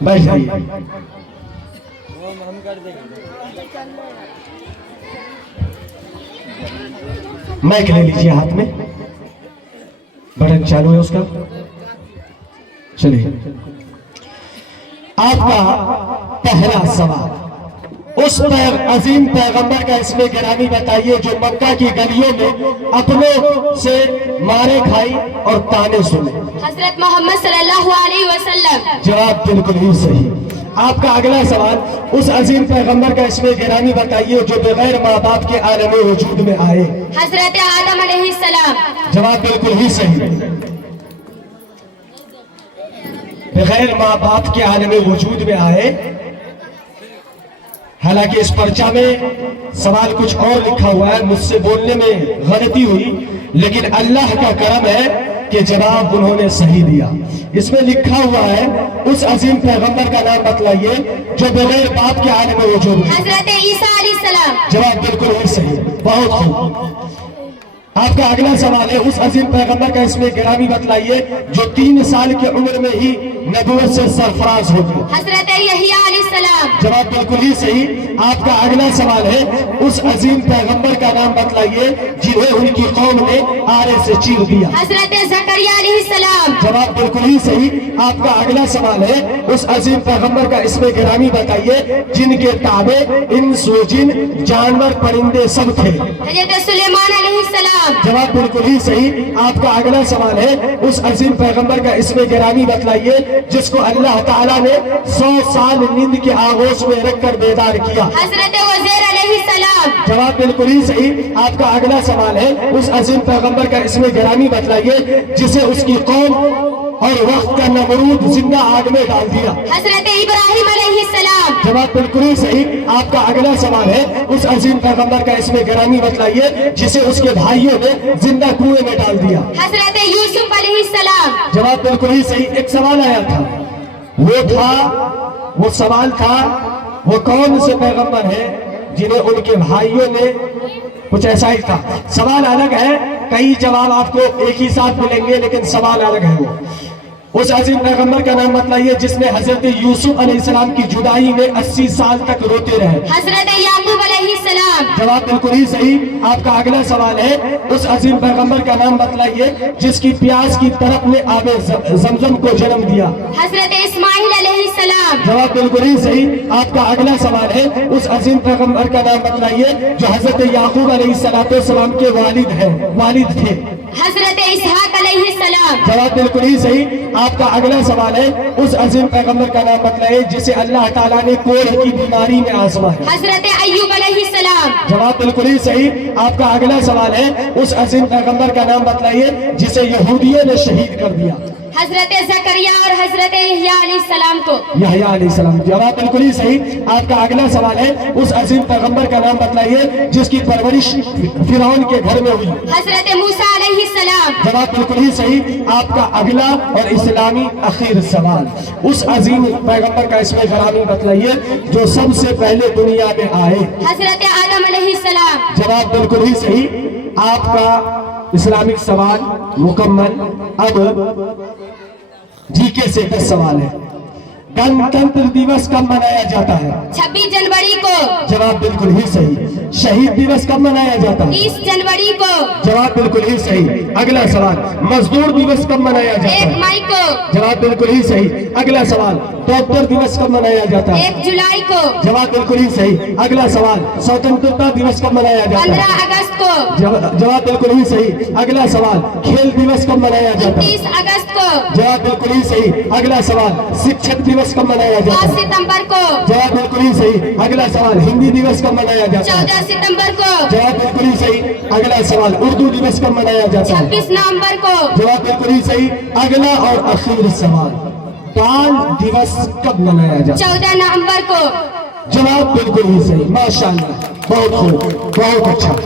بیٹھ جائیے. مائک لے لیجیے ہاتھ میں. بٹن چالو ہے اس کا. چلیے آپ کا پہلا سوال. اس عظیم پیغمبر کا اسم گرامی بتائیے جو مکہ کی گلیوں میں اپنوں سے مارے کھائی اور تانے سنے. حضرت محمد صلی اللہ علیہ وسلم. جواب بالکل ہی صحیح. آپ کا اگلا سوال. اس عظیم پیغمبر کا اسم گرامی بتائیے جو بغیر ماں باپ کے عالم وجود میں آئے. حضرت آدم علیہ السلام. جواب بالکل ہی صحیح. بغیر ماں باپ کے عالم وجود میں آئے. حالانکہ اس پرچہ میں سوال کچھ اور لکھا ہوا ہے, مجھ سے بولنے میں غلطی ہوئی, لیکن اللہ کا کرم ہے کہ جواب انہوں نے صحیح دیا. اس میں لکھا ہوا ہے اس عظیم پیغمبر کا نام بتلائیے جو بغیر باپ کے عالم وجود میں. حضرت عیسیٰ علیہ السلام. جواب بالکل ہی صحیح. بہت خوب. آپ کا اگلا سوال ہے اس عظیم پیغمبر کا اسم گرامی بتلائیے جو 3 سال کی عمر میں ہی نبوت سے سرفراز ہو گئے. حضرت یحییٰ علیہ السلام. جواب بالکل ہی صحیح. آپ کا اگلا سوال ہے اس عظیم پیغمبر کا نام بتلائیے جنہیں ان کی قوم نے آرے سے چیر دیا. حضرت زکریا علیہ السلام. جواب بالکل ہی صحیح. آپ کا اگلا سوال ہے اس عظیم پیغمبر کا اسم گرامی بتائیے جن کے تابع انس و جن جانور پرندے سب تھے. حضرت سلیمان علیہ السلام. جواب بالکل ہی صحیح. آپ کا اگلا سوال ہے اس عظیم پیغمبر کا اسم گرامی بتلائیے جس کو اللہ تعالیٰ نے 100 سال نیند کے آغوش میں رکھ کر بیدار کیا. حضرت عزیر علیہ السلام. جواب بالکل ہی صحیح. آپ کا اگلا سوال ہے اس عظیم پیغمبر کا اسم گرامی بتلائیے جسے اس کی قوم اور وقت کا نمرود زندہ آگ میں ڈال دیا. حضرت ابراہیم علیہ السلام. جواب بالکل ہی صحیح. آپ کا اگلا سوال ہے اس عظیم پیغمبر کا اسم گرامی بتلائیے جسے اس کے بھائیوں نے زندہ کنویں میں ڈال دیا. حضرت یوسف علیہ السلام. جواب بالکل ہی صحیح. ایک سوال آیا تھا, وہ سوال تھا وہ کون سے پیغمبر ہیں جنہیں ان کے بھائیوں نے, کچھ ایسا ہی تھا. سوال الگ ہے, کئی جواب آپ کو ایک ہی ساتھ ملیں گے لیکن سوال الگ ہے. وہ اس عظیم پیغمبر کا نام بتلائیے جس نے حضرت یوسف علیہ السلام کی جدائی میں 80 سال تک روتے رہے. حضرت یعقوب علیہ السلام. جواب بالکل ہی صحیح. آپ کا اگلا سوال ہے اس عظیم پیغمبر کا نام بتلائیے جس کی پیاس کی طرف نے آب زمزم کو جنم دیا. حضرت اسماعیل علیہ السلام. جواب بالکل ہی صحیح. آپ کا اگلا سوال ہے اس عظیم پیغمبر کا نام بتلائیے جو حضرت یعقوب علیہ السلام کے والد تھے. حضرت اسحاق علیہ السلام. جواب بالکل ہی صحیح. آپ کا اگلا سوال ہے اس عظیم پیغمبر کا نام بتلائیے جسے اللہ تعالیٰ نے کوڑ کی بیماری میں آزمایا. حضرت ایوب علیہ السلام. جواب بالکل ہی صحیح. آپ کا اگلا سوال ہے اس عظیم پیغمبر کا نام بتلائیے جسے یہودیوں نے شہید کر دیا. حضرت زکریا اور حضرت یحییٰ علیہ السلام کو. یحییٰ علیہ السلام. جواب بالکل ہی صحیح. آپ کا اگلا سوال ہے اس عظیم پیغمبر کا نام بتلائیے جس کی پرورش فرعون کے گھر میں ہوئی. حضرت موسیٰ علیہ السلام. جواب بالکل ہی صحیح. آپ کا اگلا اور اسلامی اخیر سوال اس عظیم پیغمبر کا اسم گرامی بتلائیے جو سب سے پہلے دنیا میں آئے. حضرت آدم علیہ السلام. جواب بالکل ہی صحیح. آپ کا اسلامک سوال مکمل. اب جی کے سے 10 سوال ہے. گنتنتر دیوس کب منایا جاتا ہے؟ 26 جنوری کو. جواب بالکل ہی صحیح. شہید دیوس کب منایا جاتا ہے؟ 30 جنوری کو. جواب بالکل ہی صحیح. اگلا سوال مزدور دیوس کب منایا جاتا ہے؟ 1 مئی کو. جواب بالکل ہی صحیح. اگلا سوال ڈاکٹر دیوس کب منایا جاتا ہے؟ 1 جولائی کو. جواب بالکل ہی صحیح. اگلا سوال سوتنترتا دیوس کب منایا جاتا ہے؟ 15 اگست کو. جواب بالکل ہی صحیح. اگلا سوال کھیل دیوس کب منایا جاتا ہے؟ 29 اگست کو. جواب بالکل ہی صحیح. اگلا سوال شکشک دیوس کب منایا جاتا 5 ہے؟ ستمبر کو. جواب بالکل ہی صحیح. اگلا سوال ہندی دیوس کب منایا جاتا ہے؟ 14 ستمبر کو. جواب بالکل ہی صحیح. اگلا سوال اردو دیوس کب منایا جاتا ہے؟ 26 نومبر کو. جواب بالکل ہی صحیح. اگلا اور آخری سوال بال دیوس کب منایا جاتا ہے؟ 14 نومبر کو. جواب بالکل ہی صحیح. ماشاءاللہ. بہت خوب, بہت اچھا.